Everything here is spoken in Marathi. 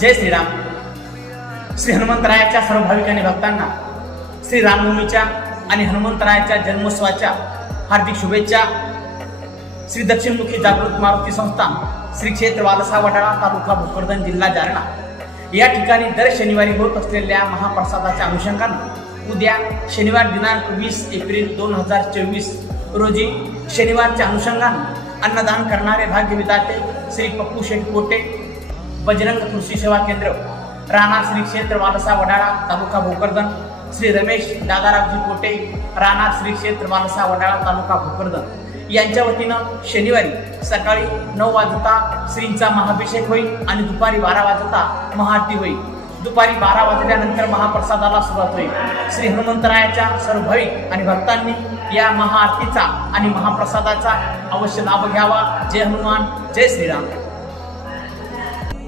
जय श्रीराम. श्री हनुमंतरायाच्या सर्व भाविक आणि भक्तांना श्री रामनवमीच्या आणि हनुमंतरायाच्या जन्मोत्सवाच्या हार्दिक शुभेच्छा. श्री दक्षिणमुखी जागृत मारुती संस्थान, श्री क्षेत्र वालसा वडाळा, तालुका भोकरदन, जिल्हा जालना या ठिकाणी दर शनिवारी होत असलेल्या महाप्रसादाच्या अनुषंगाने उद्या शनिवार दिनांक 20 एप्रिल 2024 रोजी शनिवारच्या अनुषंगाने अन्नदान करणारे भाग्यविधाते श्री पप्पू शेठ कोटे, बजरंग कृषी सेवा केंद्र, राणा श्री क्षेत्र वालसा वडाळा, तालुका भोकरदन, श्री रमेश दादारावजी कोटे, राणा श्री क्षेत्र वालसा वडाळा, तालुका भोकरदन यांच्या वतीनं शनिवारी सकाळी 9 वाजता श्रींचा महाअभिषेक होईल आणि दुपारी 12 वाजता महाआरती होईल. दुपारी 12 वाजल्यानंतर महाप्रसादाला सुरुवात होईल. श्री हनुमंतरायाच्या सर्व भाविक आणि भक्तांनी या महाआरतीचा आणि महाप्रसादाचा अवश्य लाभ घ्यावा. जय हनुमान, जय श्रीराम.